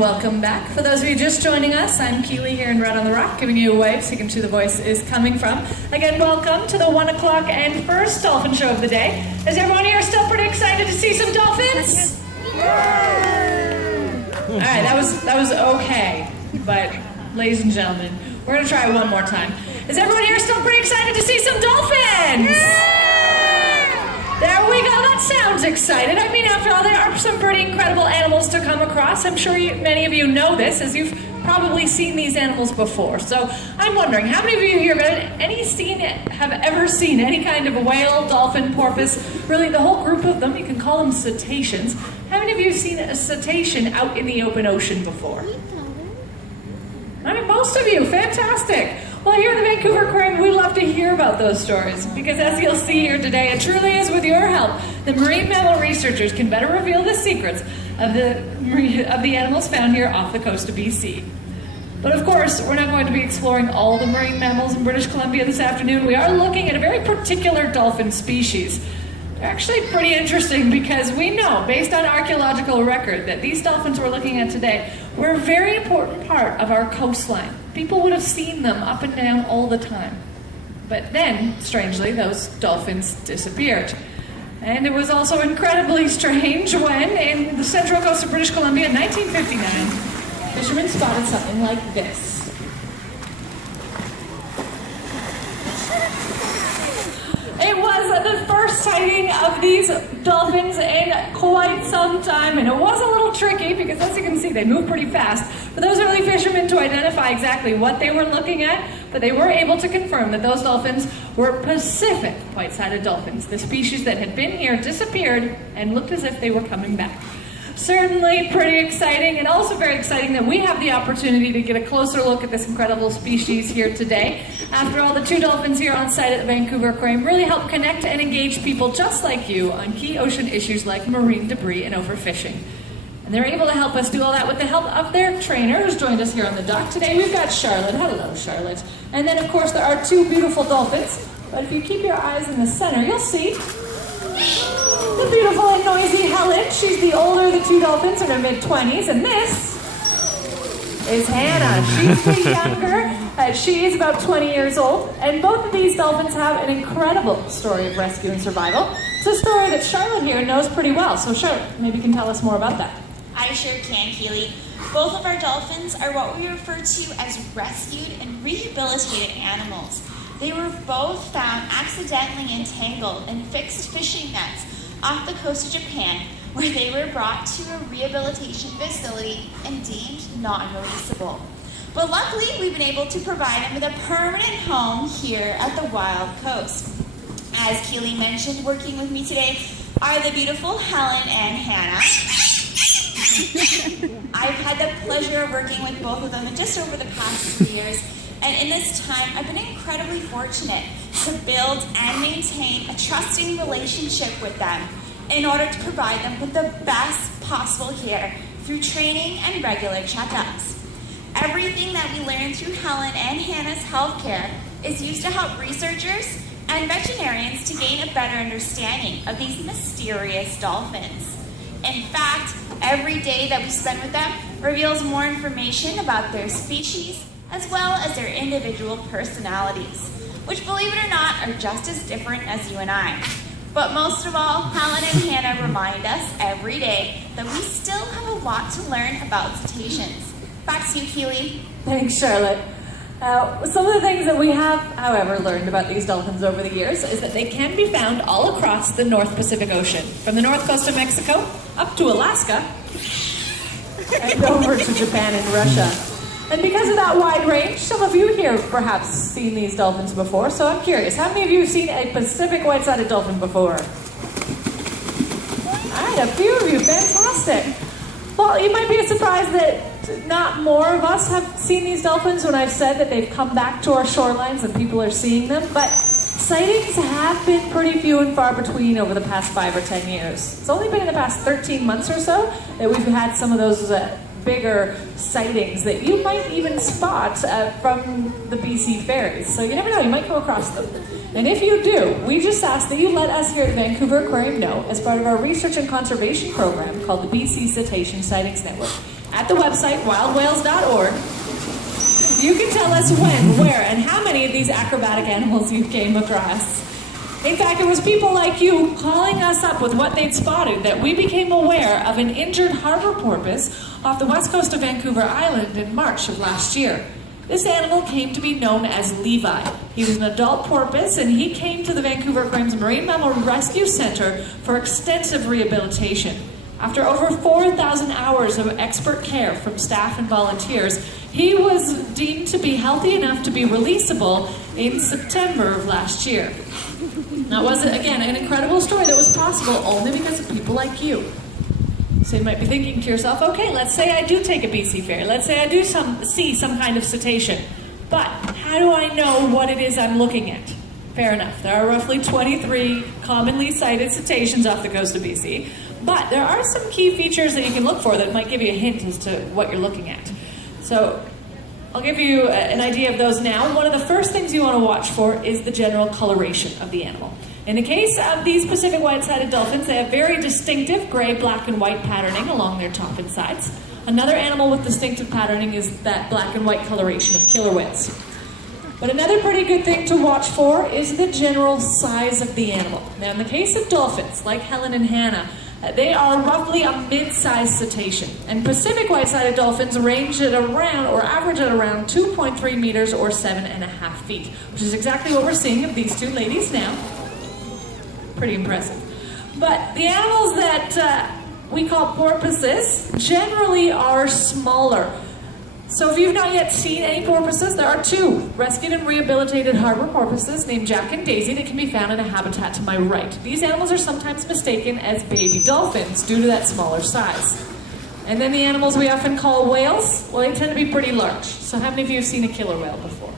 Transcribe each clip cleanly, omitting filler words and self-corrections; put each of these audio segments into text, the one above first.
welcome back. For those of you just joining us, I'm Keely here in Red on the Rock, giving you a wave so you can see the voice is coming from. Again, welcome to the 1 o'clock and first dolphin show of the day. Is everyone here still pretty excited to see some dolphins? All right, that was okay, but ladies and gentlemen, we're gonna try one more time. Is everyone here still pretty excited to see some dolphins? There we go, that sounds excited. I mean, after all, there are some pretty incredible animals to come across. I'm sure many of you know this, as you've probably seen these animals before. So I'm wondering, how many of you here have ever seen any kind of a whale, dolphin, porpoise, really the whole group of them? You can call them cetaceans. How many of you have seen a cetacean out in the open ocean before? I mean, most of you, fantastic. Well, here at the Vancouver Aquarium, we love to hear about those stories because, as you'll see here today, it truly is with your help that marine mammal researchers can better reveal the secrets of the animals found here off the coast of BC. But of course, we're not going to be exploring all the marine mammals in British Columbia this afternoon. We are looking at a very particular dolphin species. They're actually pretty interesting because we know, based on archaeological record, that these dolphins we're looking at today were a very important part of our coastline. People would have seen them up and down all the time. But then, strangely, those dolphins disappeared. And it was also incredibly strange when, in the central coast of British Columbia in 1959, fishermen spotted something like this. It was the first sighting of these dolphins in quite some time, and it was a little tricky because, as you can see, they move pretty fast for those early fishermen to identify exactly what they were looking at, but they were able to confirm that those dolphins were Pacific white-sided dolphins. The species that had been here disappeared and looked as if they were coming back. Certainly pretty exciting, and also very exciting that we have the opportunity to get a closer look at this incredible species here today. After all, the two dolphins here on site at the Vancouver Aquarium really help connect and engage people just like you on key ocean issues like marine debris and overfishing. And they're able to help us do all that with the help of their trainer, who's joined us here on the dock today. We've got Charlotte. Hello, Charlotte. And then, of course, there are two beautiful dolphins. But if you keep your eyes in the center, you'll see the beautiful and noisy Helen. She's the older of the two dolphins in her mid-20s, and this is Hannah. She's the younger. She is about 20 years old, and both of these dolphins have an incredible story of rescue and survival. It's a story that Charlotte here knows pretty well, so Charlotte, maybe you can tell us more about that. I sure can, Keely. Both of our dolphins are what we refer to as rescued and rehabilitated animals. They were both found accidentally entangled in fixed fishing nets off the coast of Japan, where they were brought to a rehabilitation facility and deemed non-releasable. But luckily, we've been able to provide them with a permanent home here at the Wild Coast. As Keely mentioned, working with me today are the beautiful Helen and Hannah. I've had the pleasure of working with both of them just over the past 2 years, and in this time, I've been incredibly fortunate to build and maintain a trusting relationship with them in order to provide them with the best possible care through training and regular checkups. Everything that we learn through Helen and Hannah's healthcare is used to help researchers and veterinarians to gain a better understanding of these mysterious dolphins. In fact, every day that we spend with them reveals more information about their species as well as their individual personalities, which, believe it or not, are just as different as you and I. But most of all, Helen and Hannah remind us every day that we still have a lot to learn about cetaceans. Back to you, Keely. Thanks, Charlotte. Some of the things that we have, however, learned about these dolphins over the years is that they can be found all across the North Pacific Ocean, from the north coast of Mexico up to Alaska and over to Japan and Russia. And because of that wide range, some of you here have perhaps seen these dolphins before, so I'm curious, how many of you have seen a Pacific white-sided dolphin before? All right, a few of you, fantastic. Well, you might be surprised that not more of us have seen these dolphins when I've said that they've come back to our shorelines and people are seeing them, but sightings have been pretty few and far between over the past 5 or 10 years. It's only been in the past 13 months or so that we've had some of those bigger sightings that you might even spot from the BC ferries. So you never know, you might come across them. And if you do, we just ask that you let us here at Vancouver Aquarium know as part of our research and conservation program called the BC Cetacean Sightings Network. at the website wildwhales.org. You can tell us when, where, and how many of these acrobatic animals you came across. In fact, it was people like you calling us up with what they'd spotted that we became aware of an injured harbor porpoise off the west coast of Vancouver Island in March of last year. This animal came to be known as Levi. He was an adult porpoise, and he came to the Vancouver Aquarium's Marine Mammal Rescue Center for extensive rehabilitation. After over 4,000 hours of expert care from staff and volunteers, he was deemed to be healthy enough to be releasable in September of last year. That was, again, an incredible story that was possible only because of people like you. So you might be thinking to yourself, okay, let's say I do take a BC ferry. Let's say I do see some kind of cetacean. But how do I know what it is I'm looking at? Fair enough. There are roughly 23 commonly sighted cetaceans off the coast of BC. But there are some key features that you can look for that might give you a hint as to what you're looking at. So I'll give you an idea of those now. One of the first things you want to watch for is the general coloration of the animal. In the case of these Pacific white-sided dolphins, they have very distinctive gray, black, and white patterning along their top and sides. Another animal with distinctive patterning is that black and white coloration of killer whales. But another pretty good thing to watch for is the general size of the animal. Now, in the case of dolphins, like Helen and Hannah, they are roughly a mid-sized cetacean. And Pacific white-sided dolphins range at around, or average at around 2.3 meters or 7.5 feet, which is exactly what we're seeing of these two ladies now. Pretty impressive. But the animals that we call porpoises generally are smaller. So if you've not yet seen any porpoises, there are two rescued and rehabilitated harbor porpoises named Jack and Daisy that can be found in a habitat to my right. These animals are sometimes mistaken as baby dolphins due to that smaller size. And then the animals we often call whales, well, they tend to be pretty large. So how many of you have seen a killer whale before?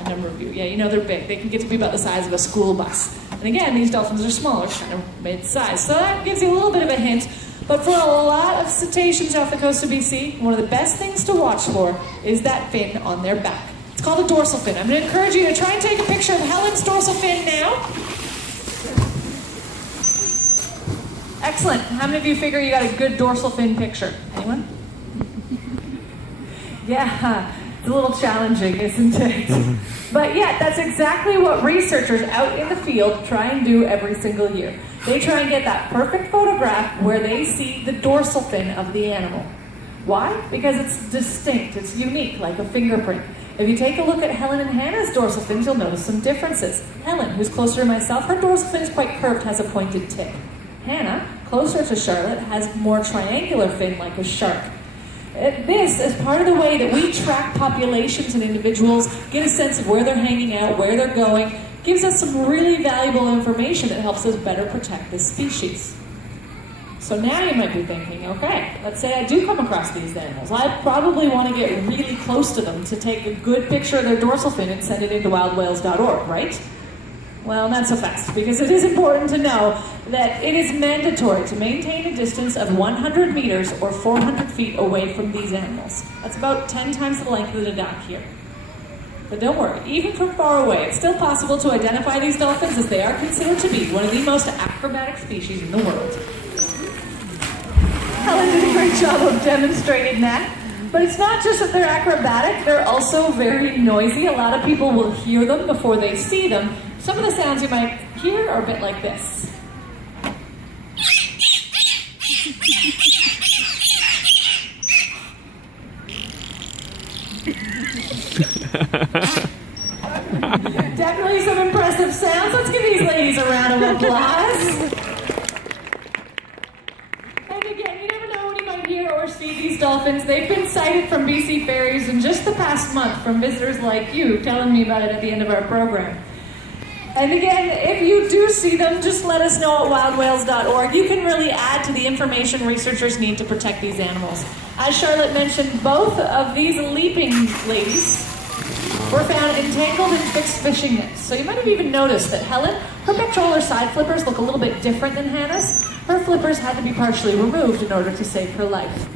A number of you. Yeah, you know they're big. They can get to be about the size of a school bus. And again, these dolphins are smaller, kind of mid-sized. So that gives you a little bit of a hint. But for a lot of cetaceans off the coast of BC, one of the best things to watch for is that fin on their back. It's called a dorsal fin. I'm going to encourage you to try and take a picture of Helen's dorsal fin now. Excellent. How many of you figure you got a good dorsal fin picture? Anyone? Yeah, it's a little challenging, isn't it? But yeah, that's exactly what researchers out in the field try and do every single year. They try and get that perfect photograph where they see the dorsal fin of the animal. Why? Because it's distinct, it's unique, like a fingerprint. If you take a look at Helen and Hannah's dorsal fins, you'll notice some differences. Helen, who's closer to myself, her dorsal fin is quite curved, has a pointed tip. Hannah, closer to Charlotte, has more triangular fin like a shark. This is part of the way that we track populations and individuals, get a sense of where they're hanging out, where they're going, gives us some really valuable information that helps us better protect this species. So now you might be thinking, okay, let's say I do come across these animals. I probably want to get really close to them to take a good picture of their dorsal fin and send it into wildwhales.org, right? Well, not so fast, because it is important to know that it is mandatory to maintain a distance of 100 meters or 400 feet away from these animals. That's about 10 times the length of the dock here. But don't worry, even from far away, it's still possible to identify these dolphins as they are considered to be one of the most acrobatic species in the world. Helen did a great job of demonstrating that. But it's not just that they're acrobatic, they're also very noisy. A lot of people will hear them before they see them. Some of the sounds you might hear are a bit like this. Definitely some impressive sounds. Let's give these ladies a round of applause. And again, you never know when you might hear or see these dolphins. They've been sighted from BC ferries in just the past month from visitors like you telling me about it at the end of our program. And again, if you do see them, just let us know at wildwhales.org. You can really add to the information researchers need to protect these animals. As Charlotte mentioned, both of these leaping ladies were found entangled in fixed fishing nets. So you might have even noticed that Helen, her pectoral or side flippers look a little bit different than Hannah's. Her flippers had to be partially removed in order to save her life.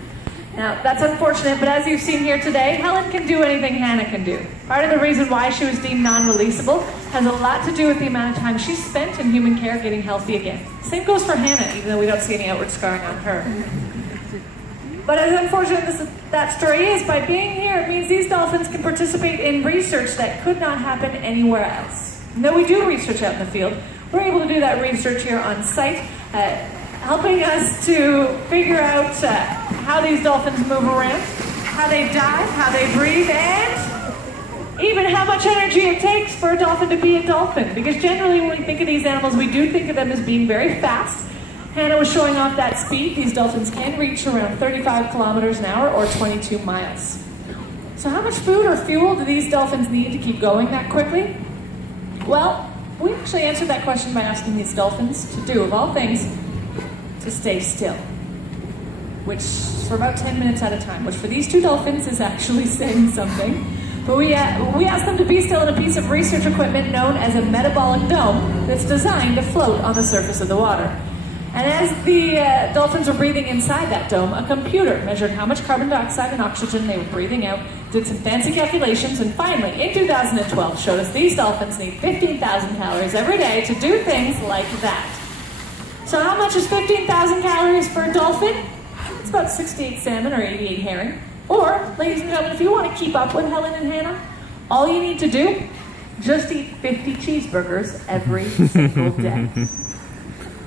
Now, that's unfortunate, but as you've seen here today, Helen can do anything Hannah can do. Part of the reason why she was deemed non-releasable has a lot to do with the amount of time she spent in human care getting healthy again. Same goes for Hannah, even though we don't see any outward scarring on her. But as unfortunate as that story is, by being here, it means these dolphins can participate in research that could not happen anywhere else. And though we do research out in the field, we're able to do that research here on site, helping us to figure out how these dolphins move around, how they dive, how they breathe, and even how much energy it takes for a dolphin to be a dolphin. Because generally when we think of these animals, we do think of them as being very fast. Hannah was showing off that speed. These dolphins can reach around 35 kilometers an hour or 22 miles. So how much food or fuel do these dolphins need to keep going that quickly? Well, we actually answered that question by asking these dolphins to do, of all things, to stay still, which for about 10 minutes at a time, which for these two dolphins is actually saying something. But we asked them to be still in a piece of research equipment known as a metabolic dome that's designed to float on the surface of the water. And as the dolphins were breathing inside that dome, a computer measured how much carbon dioxide and oxygen they were breathing out, did some fancy calculations, and finally, in 2012, showed us these dolphins need 15,000 calories every day to do things like that. So how much is 15,000 calories for a dolphin? It's about 68 salmon or 88 herring. Or, ladies and gentlemen, if you want to keep up with Helen and Hannah, all you need to do, just eat 50 cheeseburgers every single day.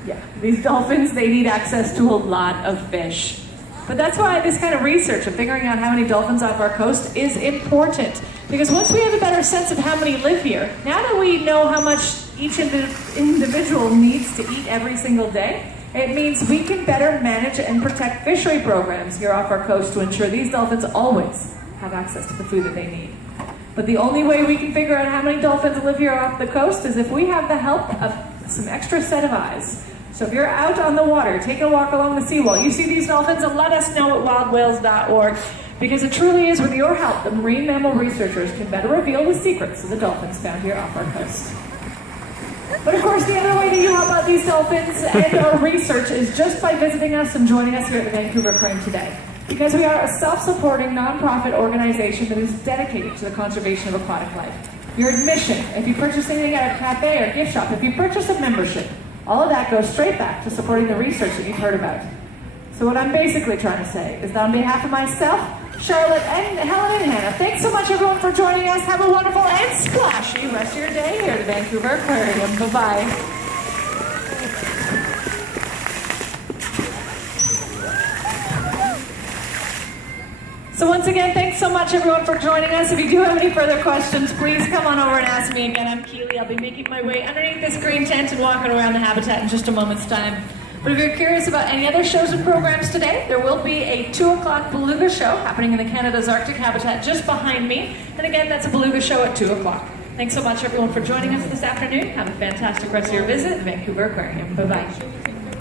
Yeah, these dolphins, they need access to a lot of fish. But that's why this kind of research of figuring out how many dolphins off our coast is important. Because once we have a better sense of how many live here, now that we know how much each individual needs to eat every single day, it means we can better manage and protect fishery programs here off our coast to ensure these dolphins always have access to the food that they need. But the only way we can figure out how many dolphins live here off the coast is if we have the help of some extra set of eyes. So if you're out on the water, taking a walk along the seawall, you see these dolphins, and let us know at wildwhales.org, because it truly is with your help that marine mammal researchers can better reveal the secrets of the dolphins found here off our coast. But of course, the other way that you help out these dolphins and our research is just by visiting us and joining us here at the Vancouver Aquarium today. Because we are a self-supporting, non-profit organization that is dedicated to the conservation of aquatic life. Your admission, if you purchase anything at a cafe or gift shop, if you purchase a membership, all of that goes straight back to supporting the research that you've heard about. So what I'm basically trying to say is that on behalf of myself, Charlotte, and Helen and Hannah, thanks so much everyone for joining us. Have a wonderful and splashy rest of your day here at the Vancouver Aquarium. Bye-bye. So once again, thanks so much everyone for joining us. If you do have any further questions, please come on over and ask me again. I'm Keely. I'll be making my way underneath this green tent and walking around the habitat in just a moment's time. But if you're curious about any other shows and programs today, there will be a 2 o'clock beluga show happening in the Canada's Arctic habitat just behind me. And again, that's a beluga show at 2 o'clock. Thanks so much everyone for joining us this afternoon. Have a fantastic rest of your visit at Vancouver Aquarium. Bye-bye.